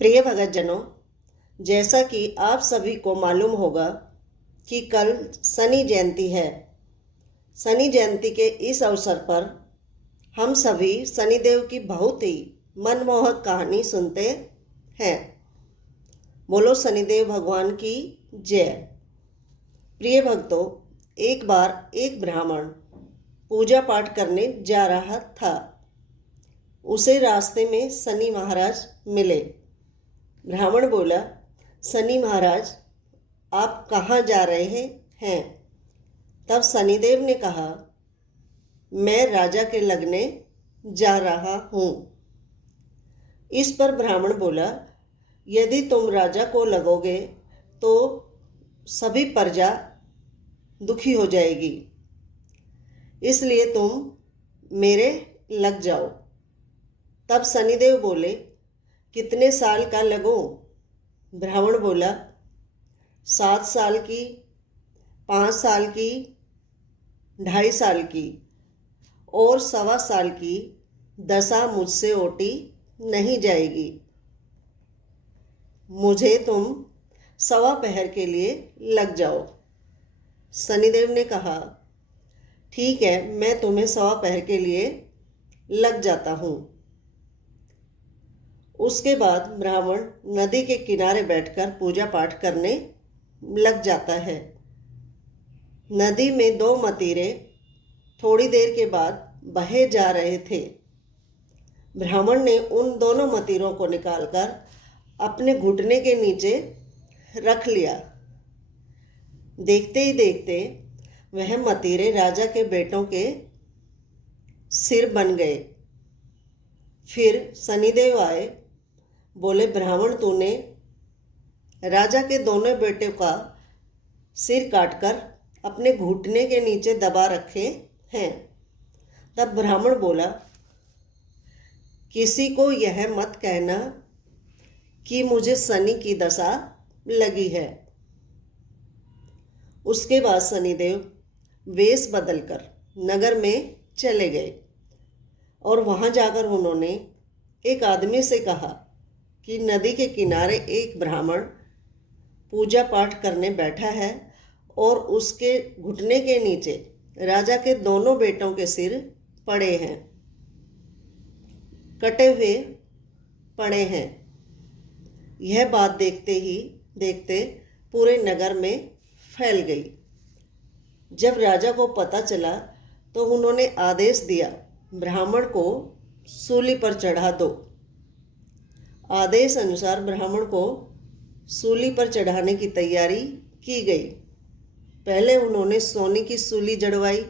प्रिय भगतजनों, जैसा कि आप सभी को मालूम होगा कि कल शनि जयंती है। शनि जयंती के इस अवसर पर हम सभी शनिदेव की बहुत ही मनमोहक कहानी सुनते हैं। बोलो शनिदेव भगवान की जय। प्रिय भक्तों, एक बार एक ब्राह्मण पूजा पाठ करने जा रहा था। उसे रास्ते में शनि महाराज मिले। ब्राह्मण बोला, शनि महाराज, आप कहाँ जा रहे हैं? तब शनिदेव ने कहा, मैं राजा के लगने जा रहा हूँ। इस पर ब्राह्मण बोला, यदि तुम राजा को लगोगे तो सभी प्रजा दुखी हो जाएगी, इसलिए तुम मेरे लग जाओ। तब शनिदेव बोले, कितने साल का लगूं? ब्राह्मण बोला, 7 साल की, 5 साल की, 2.5 साल की और 1.25 साल की दशा मुझसे ओटी नहीं जाएगी। मुझे तुम 1.25 पहर के लिए लग जाओ। शनिदेव ने कहा, ठीक है, मैं तुम्हें 1.25 पहर के लिए लग जाता हूँ। उसके बाद ब्राह्मण नदी के किनारे बैठकर पूजा पाठ करने लग जाता है। नदी में 2 मतीरे थोड़ी देर के बाद बहे जा रहे थे। ब्राह्मण ने उन दोनों मतीरों को निकालकर अपने घुटने के नीचे रख लिया। देखते ही देखते वह मतीरे राजा के बेटों के सिर बन गए। फिर शनिदेव आए, बोले, ब्राह्मण, तूने राजा के दोनों बेटों का सिर काटकर अपने घुटने के नीचे दबा रखे हैं। तब ब्राह्मण बोला, किसी को यह मत कहना कि मुझे शनि की दशा लगी है। उसके बाद शनिदेव वेश बदलकर नगर में चले गए और वहां जाकर उन्होंने एक आदमी से कहा कि नदी के किनारे एक ब्राह्मण पूजा पाठ करने बैठा है और उसके घुटने के नीचे राजा के दोनों बेटों के सिर पड़े हैं, कटे हुए पड़े हैं। यह बात देखते ही देखते पूरे नगर में फैल गई। जब राजा को पता चला तो उन्होंने आदेश दिया, ब्राह्मण को सूली पर चढ़ा दो। आदेश अनुसार ब्राह्मण को सूली पर चढ़ाने की तैयारी की गई। पहले उन्होंने सोने की सूली जड़वाई।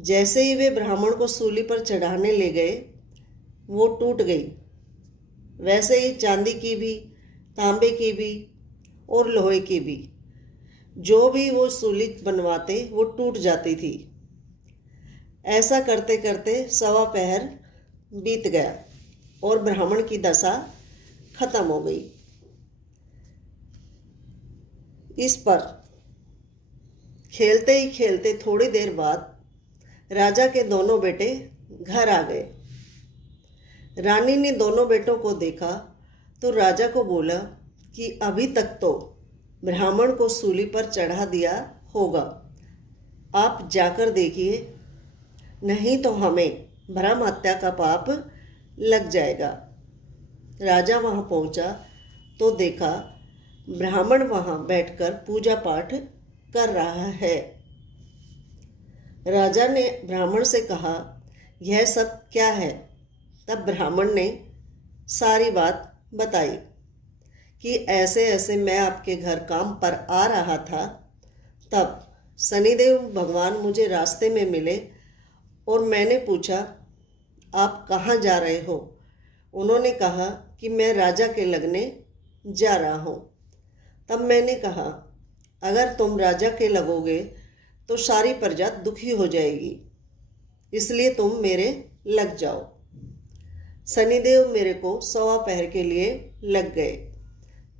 जैसे ही वे ब्राह्मण को सूली पर चढ़ाने ले गए, वो टूट गई। वैसे ही चांदी की भी, तांबे की भी और लोहे की भी, जो भी वो सूली बनवाते वो टूट जाती थी। ऐसा करते करते 1.25 पहर बीत गया और ब्राह्मण की दशा खत्म हो गई। इस पर खेलते ही खेलते थोड़ी देर बाद राजा के दोनों बेटे घर आ गए। रानी ने दोनों बेटों को देखा तो राजा को बोला कि अभी तक तो ब्राह्मण को सूली पर चढ़ा दिया होगा, आप जाकर देखिए, नहीं तो हमें ब्रह्म हत्या का पाप लग जाएगा। राजा वहां पहुंचा तो देखा ब्राह्मण वहां बैठकर पूजा पाठ कर रहा है। राजा ने ब्राह्मण से कहा, यह सब क्या है? तब ब्राह्मण ने सारी बात बताई कि ऐसे ऐसे मैं आपके घर काम पर आ रहा था, तब शनिदेव भगवान मुझे रास्ते में मिले और मैंने पूछा, आप कहाँ जा रहे हो? उन्होंने कहा कि मैं राजा के लगने जा रहा हूँ। तब मैंने कहा, अगर तुम राजा के लगोगे तो सारी प्रजा दुखी हो जाएगी, इसलिए तुम मेरे लग जाओ। शनिदेव मेरे को 1.25 पहर के लिए लग गए।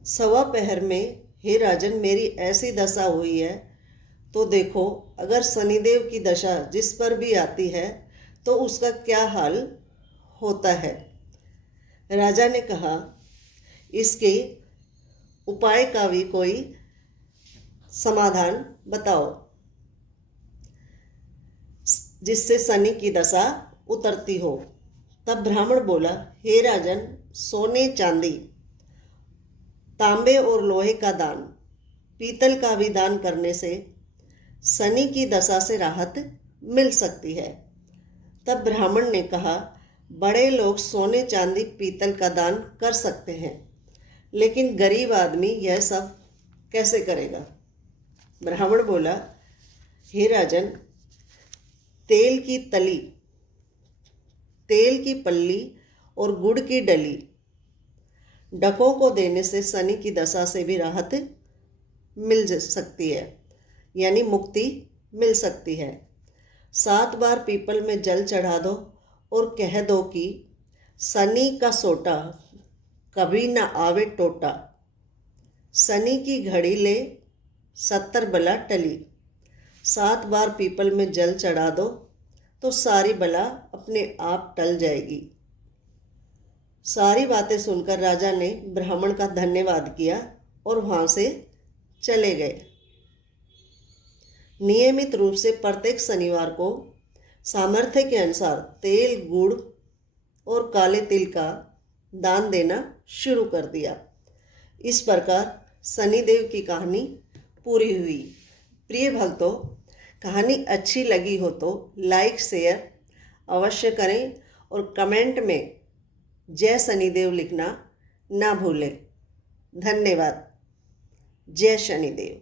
1.25 पहर में, हे राजन, मेरी ऐसी दशा हुई है तो देखो, अगर शनिदेव की दशा जिस पर भी आती है तो उसका क्या हाल होता है। राजा ने कहा, इसके उपाय का भी कोई समाधान बताओ जिससे शनि की दशा उतरती हो। तब ब्राह्मण बोला, हे राजन, सोने चांदी, तांबे और लोहे का दान, पीतल का भी दान करने से शनि की दशा से राहत मिल सकती है। तब ब्राह्मण ने कहा, बड़े लोग सोने चांदी पीतल का दान कर सकते हैं, लेकिन गरीब आदमी यह सब कैसे करेगा। ब्राह्मण बोला, हे राजन, तेल की तली, तेल की पल्ली और गुड़ की डली डकों को देने से शनि की दशा से भी राहत मिल सकती है, यानी मुक्ति मिल सकती है। 7 बार पीपल में जल चढ़ा दो और कह दो कि शनि का सोटा कभी न आवे टोटा, शनि की घड़ी ले 70 बला टली। 7 बार पीपल में जल चढ़ा दो तो सारी बला अपने आप टल जाएगी। सारी बातें सुनकर राजा ने ब्राह्मण का धन्यवाद किया और वहां से चले गए। नियमित रूप से प्रत्येक शनिवार को सामर्थ्य के अनुसार तेल, गुड़ और काले तिल का दान देना शुरू कर दिया। इस प्रकार शनिदेव की कहानी पूरी हुई। प्रिय भक्तों, कहानी अच्छी लगी हो तो लाइक शेयर अवश्य करें और कमेंट में जय शनिदेव लिखना ना भूलें। धन्यवाद। जय शनिदेव।